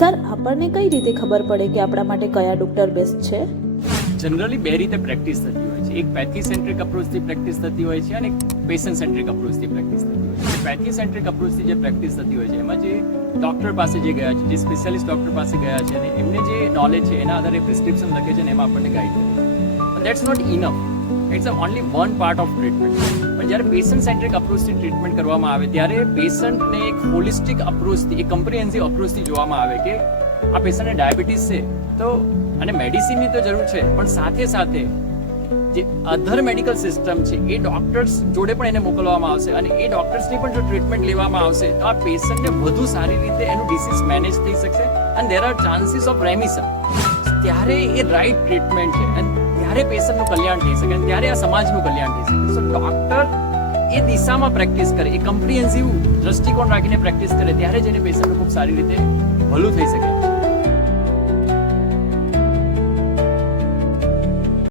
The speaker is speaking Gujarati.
સર, આપણને કઈ રીતે ખબર પડે કે આપણા માટે કયા ડોક્ટર બેસ્ટ છે? જનરલી બે રીતે પ્રેક્ટિસ થતી હોય છે. એક પેથી સેન્ટ્રિક અપ્રોચથી પ્રેક્ટિસ થતી હોય છે અને એક પેશન્ટ સેન્ટ્રિક અપ્રોચથી પ્રેક્ટિસ થતી હોય છે. પેથી સેન્ટ્રિક અપ્રોચથી જે પ્રેક્ટિસ થતી હોય છે એમાં જે ડૉક્ટર પાસે જે ગયા છે, જે સ્પેશિયાલિસ્ટ ડૉક્ટર પાસે ગયા છે અને એમને જે નોલેજ છે એના આધારે પ્રિસ્ક્રિપ્શન લખે છે અને એમાં આપણને ગાઈડ કરે છે. પણ that's not enough. It's only one part of treatment. પણ જ્યારે પેશન્ટ સેન્ટ્રિક અપ્રોચથી ટ્રીટમેન્ટ કરવામાં આવે ત્યારે પેશન્ટને એક હોલિસ્ટિક અપ્રોચથી, એક કમ્પ્રિહેન્સિવ અપ્રોચથી જોવામાં આવે કે આ પેશન્ટને ડાયાબિટીસ છે તો અને મેડિસિનની તો જરૂર છે, પણ સાથે સાથે જે અધર મેડિકલ સિસ્ટમ છે એ ડોક્ટર્સ જોડે પણ એને મોકલવામાં આવશે અને એ ડોક્ટર્સની પણ જો ટ્રીટમેન્ટ લેવામાં આવશે તો આ પેશન્ટને વધુ સારી રીતે એનું ડિસીઝ મેનેજ થઈ શકશે અને દેર આર ચાન્સીસ ઓફ રેમિશન. ત્યારે એ રાઇટ ટ્રીટમેન્ટ છે અને ત્યારે પેશન્ટનું કલ્યાણ થઈ શકે અને ત્યારે આ સમાજનું કલ્યાણ થઈ શકે. સો ડોક્ટર એ દિશામાં પ્રેક્ટિસ કરે, એ કમ્પ્રિહેન્સિવ દ્રષ્ટિકોણ રાખીને પ્રેક્ટિસ કરે ત્યારે જ એને પેશન્ટનું ખૂબ સારી રીતે ભલું થઈ શકે.